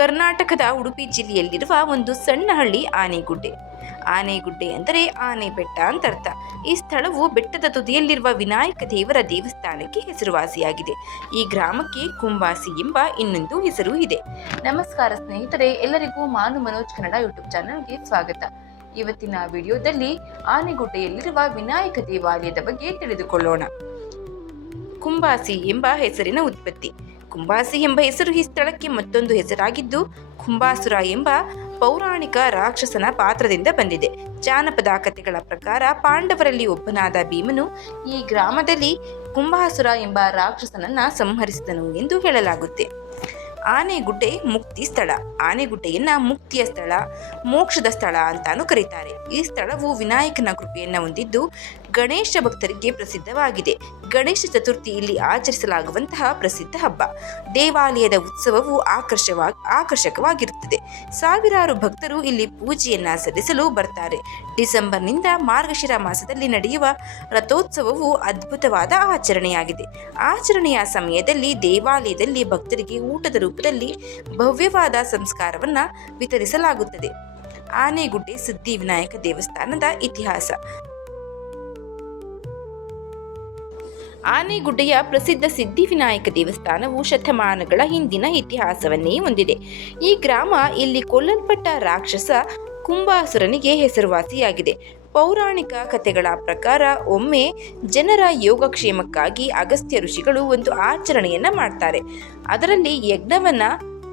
ಕರ್ನಾಟಕದ ಉಡುಪಿ ಜಿಲ್ಲೆಯಲ್ಲಿರುವ ಒಂದು ಸಣ್ಣ ಹಳ್ಳಿ ಆನೆಗುಡ್ಡೆ. ಆನೆಗುಡ್ಡೆ ಅಂದರೆ ಆನೆ ಬೆಟ್ಟ ಅಂತ ಅರ್ಥ ಈ ಸ್ಥಳವು ಬೆಟ್ಟದ ತುದಿಯಲ್ಲಿರುವ ವಿನಾಯಕ ದೇವರ ದೇವಸ್ಥಾನಕ್ಕೆ ಹೆಸರುವಾಸಿಯಾಗಿದೆ. ಈ ಗ್ರಾಮಕ್ಕೆ ಕುಂಬಾಸಿ ಎಂಬ ಇನ್ನೊಂದು ಹೆಸರು ಇದೆ. ನಮಸ್ಕಾರ ಸ್ನೇಹಿತರೆ, ಎಲ್ಲರಿಗೂ ಮಾನು ಮನೋಜ್ ಕನ್ನಡ ಯೂಟ್ಯೂಬ್ ಚಾನಲ್ಗೆ ಸ್ವಾಗತ. ಇವತ್ತಿನ ವಿಡಿಯೋದಲ್ಲಿ ಆನೆಗುಡ್ಡೆಯಲ್ಲಿರುವ ವಿನಾಯಕ ದೇವಾಲಯದ ಬಗ್ಗೆ ತಿಳಿದುಕೊಳ್ಳೋಣ. ಕುಂಬಾಸಿ ಎಂಬ ಹೆಸರಿನ ಉತ್ಪತ್ತಿ. ಕುಂಬಾಸಿ ಎಂಬ ಹೆಸರು ಈ ಸ್ಥಳಕ್ಕೆ ಮತ್ತೊಂದು ಹೆಸರಾಗಿದ್ದು ಕುಂಬಾಸುರ ಎಂಬ ಪೌರಾಣಿಕ ರಾಕ್ಷಸನ ಪಾತ್ರದಿಂದ ಬಂದಿದೆ. ಜಾನಪದ ಕಥೆಗಳ ಪ್ರಕಾರ ಪಾಂಡವರಲ್ಲಿ ಒಬ್ಬನಾದ ಭೀಮನು ಈ ಗ್ರಾಮದಲ್ಲಿ ಕುಂಬಾಸುರ ಎಂಬ ರಾಕ್ಷಸನನ್ನ ಸಂಹರಿಸಿದನು ಎಂದು ಹೇಳಲಾಗುತ್ತೆ. ಆನೆಗುಡ್ಡೆ ಮುಕ್ತಿ ಸ್ಥಳ. ಆನೆಗುಡ್ಡೆಯನ್ನ ಮುಕ್ತಿಯ ಸ್ಥಳ, ಮೋಕ್ಷದ ಸ್ಥಳ ಅಂತಾನು ಕರೀತಾರೆ. ಈ ಸ್ಥಳವು ವಿನಾಯಕನ ಕೃಪೆಯನ್ನು ಹೊಂದಿದ್ದು ಗಣೇಶ ಭಕ್ತರಿಗೆ ಪ್ರಸಿದ್ಧವಾಗಿದೆ. ಗಣೇಶ ಚತುರ್ಥಿ ಇಲ್ಲಿ ಆಚರಿಸಲಾಗುವಂತಹ ಪ್ರಸಿದ್ಧ ಹಬ್ಬ. ದೇವಾಲಯದ ಉತ್ಸವವು ಆಕರ್ಷವಾ, ಆಕರ್ಷಕವಾಗಿರುತ್ತದೆ. ಸಾವಿರಾರು ಭಕ್ತರು ಇಲ್ಲಿ ಪೂಜೆಯನ್ನ ಸಲ್ಲಿಸಲು ಬರ್ತಾರೆ. ಡಿಸೆಂಬರ್ನಿಂದ ಮಾರ್ಗಶಿರ ಮಾಸದಲ್ಲಿ ನಡೆಯುವ ರಥೋತ್ಸವವು ಅದ್ಭುತವಾದ ಆಚರಣೆಯಾಗಿದೆ. ಆಚರಣೆಯ ಸಮಯದಲ್ಲಿ ದೇವಾಲಯದಲ್ಲಿ ಭಕ್ತರಿಗೆ ಊಟದ ರೂಪದಲ್ಲಿ ಭವ್ಯವಾದ ಸಂಸ್ಕಾರವನ್ನ ವಿತರಿಸಲಾಗುತ್ತದೆ. ಆನೆಗುಡ್ಡೆ ಸಿದ್ಧಿವಿನಾಯಕ ದೇವಸ್ಥಾನದ ಇತಿಹಾಸ. ಆನೆಗುಡ್ಡೆಯ ಪ್ರಸಿದ್ಧ ಸಿದ್ಧಿವಿನಾಯಕ ದೇವಸ್ಥಾನವು ಶತಮಾನಗಳ ಹಿಂದಿನ ಇತಿಹಾಸವನ್ನೇ ಹೊಂದಿದೆ. ಈ ಗ್ರಾಮ ಇಲ್ಲಿ ಕೊಲ್ಲಲ್ಪಟ್ಟ ರಾಕ್ಷಸ ಕುಂಭಾಸುರನಿಗೆ ಹೆಸರುವಾಸಿಯಾಗಿದೆ. ಪೌರಾಣಿಕ ಕಥೆಗಳ ಪ್ರಕಾರ ಒಮ್ಮೆ ಜನರ ಯೋಗಕ್ಷೇಮಕ್ಕಾಗಿ ಅಗಸ್ತ್ಯ ಋಷಿಗಳು ಒಂದು ಆಚರಣೆಯನ್ನ ಮಾಡ್ತಾರೆ. ಅದರಲ್ಲಿ ಯಜ್ಞವನ್ನ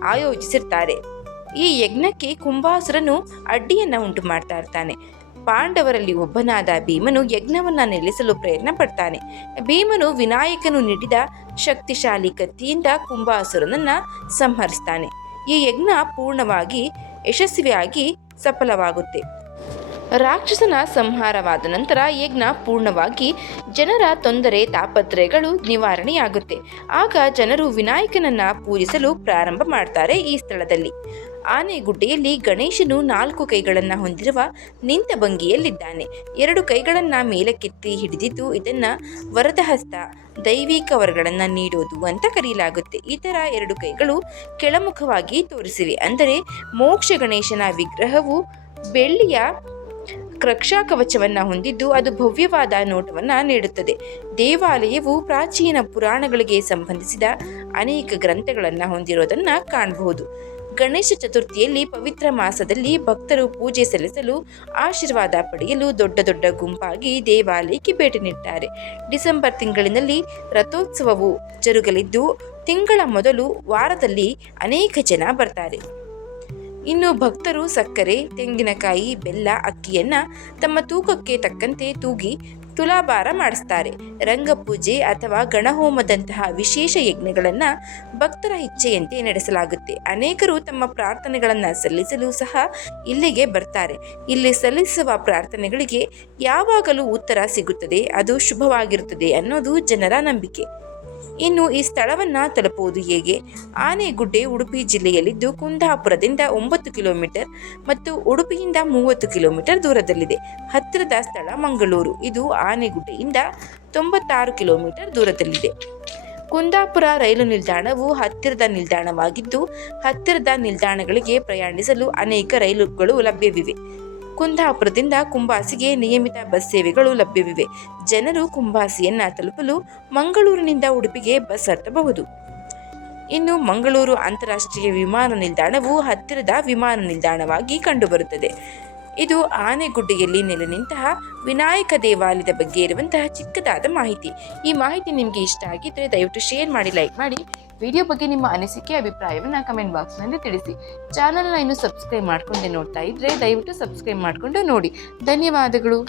ಆಯೋಜಿಸಿರ್ತಾರೆ. ಈ ಯಜ್ಞಕ್ಕೆ ಕುಂಭಾಸುರನು ಅಡ್ಡಿಯನ್ನ ಉಂಟು ಮಾಡ್ತಾ ಇರ್ತಾನೆ. ಪಾಂಡವರಲ್ಲಿ ಒಬ್ಬನಾದ ಭೀಮನು ಯಜ್ಞವನ್ನು ನಿಲ್ಲಿಸಲು ಪ್ರಯತ್ನ ಪಡ್ತಾನೆ. ಭೀಮನು ವಿನಾಯಕನು ನೀಡಿದ ಶಕ್ತಿಶಾಲಿ ಕತ್ತಿಯಿಂದ ಕುಂಭಾಸುರನನ್ನು ಸಂಹರಿಸ್ತಾನೆ. ಈ ಯಜ್ಞ ಪೂರ್ಣವಾಗಿ ಯಶಸ್ವಿಯಾಗಿ ಸಫಲವಾಗುತ್ತೆ. ರಾಕ್ಷಸನ ಸಂಹಾರವಾದ ನಂತರ ಯಜ್ಞ ಪೂರ್ಣವಾಗಿ ಜನರ ತೊಂದರೆ ತಾಪತ್ರಯಗಳು ನಿವಾರಣೆಯಾಗುತ್ತೆ. ಆಗ ಜನರು ವಿನಾಯಕನನ್ನ ಪೂಜಿಸಲು ಪ್ರಾರಂಭ ಮಾಡ್ತಾರೆ ಈ ಸ್ಥಳದಲ್ಲಿ. ಆನೆಗುಡ್ಡೆಯಲ್ಲಿ ಗಣೇಶನು ನಾಲ್ಕು ಕೈಗಳನ್ನು ಹೊಂದಿರುವ ನಿಂತ ಭಂಗಿಯಲ್ಲಿದ್ದಾನೆ. ಎರಡು ಕೈಗಳನ್ನು ಮೇಲಕ್ಕೆತ್ತಿ ಹಿಡಿದಿದ್ದು ಇದನ್ನ ವರದಹಸ್ತ, ದೈವಿಕ ವರಗಳನ್ನ ನೀಡೋದು ಅಂತ ಕರೆಯಲಾಗುತ್ತೆ ಇತರ ಎರಡು ಕೈಗಳು ಕೆಳಮುಖವಾಗಿ ತೋರಿಸಿವೆ. ಅಂದರೆ ಮೋಕ್ಷ ಗಣೇಶನ ವಿಗ್ರಹವು ಬೆಳ್ಳಿಯ ರಕ್ಷಾ ಕವಚವನ್ನ ಹೊಂದಿದ್ದು ಅದು ಭವ್ಯವಾದ ನೋಟವನ್ನ ನೀಡುತ್ತದೆ. ದೇವಾಲಯವು ಪ್ರಾಚೀನ ಪುರಾಣಗಳಿಗೆ ಸಂಬಂಧಿಸಿದ ಅನೇಕ ಗ್ರಂಥಗಳನ್ನು ಹೊಂದಿರೋದನ್ನು ಕಾಣಬಹುದು. ಗಣೇಶ ಚತುರ್ಥಿಯಲ್ಲಿ ಪವಿತ್ರ ಮಾಸದಲ್ಲಿ ಭಕ್ತರು ಪೂಜೆ ಸಲ್ಲಿಸಲು ಆಶೀರ್ವಾದ ಪಡೆಯಲು ದೊಡ್ಡ ದೊಡ್ಡ ಗುಂಪಾಗಿ ದೇವಾಲಯಕ್ಕೆ ಭೇಟಿ ನೀಡುತ್ತಾರೆ ಡಿಸೆಂಬರ್ ತಿಂಗಳಿನಲ್ಲಿ ರಥೋತ್ಸವವು ಜರುಗಲಿದ್ದು, ತಿಂಗಳ ಮೊದಲು ವಾರದಲ್ಲಿ ಅನೇಕ ಜನ ಬರ್ತಾರೆ. ಇನ್ನು ಭಕ್ತರು ಸಕ್ಕರೆ, ತೆಂಗಿನಕಾಯಿ, ಬೆಲ್ಲ, ಅಕ್ಕಿಯನ್ನ ತಮ್ಮ ತೂಕಕ್ಕೆ ತಕ್ಕಂತೆ ತೂಗಿ ತುಲಾಭಾರ ಮಾಡಿಸ್ತಾರೆ. ರಂಗಪೂಜೆ ಅಥವಾ ಗಣಹೋಮದಂತಹ ವಿಶೇಷ ಯಜ್ಞಗಳನ್ನು ಭಕ್ತರ ಇಚ್ಛೆಯಂತೆ ನಡೆಸಲಾಗುತ್ತೆ. ಅನೇಕರು ತಮ್ಮ ಪ್ರಾರ್ಥನೆಗಳನ್ನು ಸಲ್ಲಿಸಲು ಸಹ ಇಲ್ಲಿಗೆ ಬರ್ತಾರೆ. ಇಲ್ಲಿ ಸಲ್ಲಿಸುವ ಪ್ರಾರ್ಥನೆಗಳಿಗೆ ಯಾವಾಗಲೂ ಉತ್ತರ ಸಿಗುತ್ತದೆ, ಅದು ಶುಭವಾಗಿರುತ್ತದೆ ಅನ್ನೋದು ಜನರ ನಂಬಿಕೆ. ಇನ್ನು ಈ ಸ್ಥಳವನ್ನ ತಲುಪುವುದು ಹೇಗೆ? ಆನೆಗುಡ್ಡೆ ಉಡುಪಿ ಜಿಲ್ಲೆಯಲ್ಲಿದ್ದು ಕುಂದಾಪುರದಿಂದ ಒಂಬತ್ತು ಕಿಲೋಮೀಟರ್ ಮತ್ತು ಉಡುಪಿಯಿಂದ ಮೂವತ್ತು ಕಿಲೋಮೀಟರ್ ದೂರದಲ್ಲಿದೆ. ಹತ್ತಿರದ ಸ್ಥಳ ಮಂಗಳೂರು. ಇದು ಆನೆಗುಡ್ಡೆಯಿಂದ ತೊಂಬತ್ತಾರು ಕಿಲೋಮೀಟರ್ ದೂರದಲ್ಲಿದೆ. ಕುಂದಾಪುರ ರೈಲು ನಿಲ್ದಾಣವು ಹತ್ತಿರದ ನಿಲ್ದಾಣವಾಗಿದ್ದು, ಹತ್ತಿರದ ನಿಲ್ದಾಣಗಳಿಗೆ ಪ್ರಯಾಣಿಸಲು ಅನೇಕ ರೈಲುಗಳು ಲಭ್ಯವಿವೆ. ಕುಂದಾಪುರದಿಂದ ಕುಂಬಾಸಿಗೆ ನಿಯಮಿತ ಬಸ್ ಸೇವೆಗಳು ಲಭ್ಯವಿವೆ. ಜನರು ಕುಂಬಾಸಿಯನ್ನ ತಲುಪಲು ಮಂಗಳೂರಿನಿಂದ ಉಡುಪಿಗೆ ಬಸ್ ಹತ್ತಬಹುದು. ಇನ್ನು ಮಂಗಳೂರು ಅಂತಾರಾಷ್ಟ್ರೀಯ ವಿಮಾನ ನಿಲ್ದಾಣವು ಹತ್ತಿರದ ವಿಮಾನ ನಿಲ್ದಾಣವಾಗಿ ಕಂಡುಬರುತ್ತದೆ. ಇದು ಆನೆಗುಡ್ಡೆಯಲ್ಲಿ ನೆಲೆ ನಿಂತಹ ವಿನಾಯಕ ದೇವಾಲಯದ ಬಗ್ಗೆ ಇರುವಂತಹ ಚಿಕ್ಕದಾದ ಮಾಹಿತಿ. ಈ ಮಾಹಿತಿ ನಿಮಗೆ ಇಷ್ಟ ಆಗಿದ್ದರೆ ದಯವಿಟ್ಟು ಶೇರ್ ಮಾಡಿ ಲೈಕ್ ಮಾಡಿ. ವಿಡಿಯೋ ಬಗ್ಗೆ ನಿಮ್ಮ ಅನಿಸಿಕೆ, ಅಭಿಪ್ರಾಯವನ್ನು ಕಮೆಂಟ್ ಬಾಕ್ಸ್ನಲ್ಲಿ ತಿಳಿಸಿ. ಚಾನಲ್ನ ಇನ್ನು ಸಬ್ಸ್ಕ್ರೈಬ್ ಮಾಡ್ಕೊಂಡೆ ನೋಡ್ತಾ ಇದ್ದರೆ ದಯವಿಟ್ಟು ಸಬ್ಸ್ಕ್ರೈಬ್ ಮಾಡ್ಕೊಂಡು ನೋಡಿ. ಧನ್ಯವಾದಗಳು.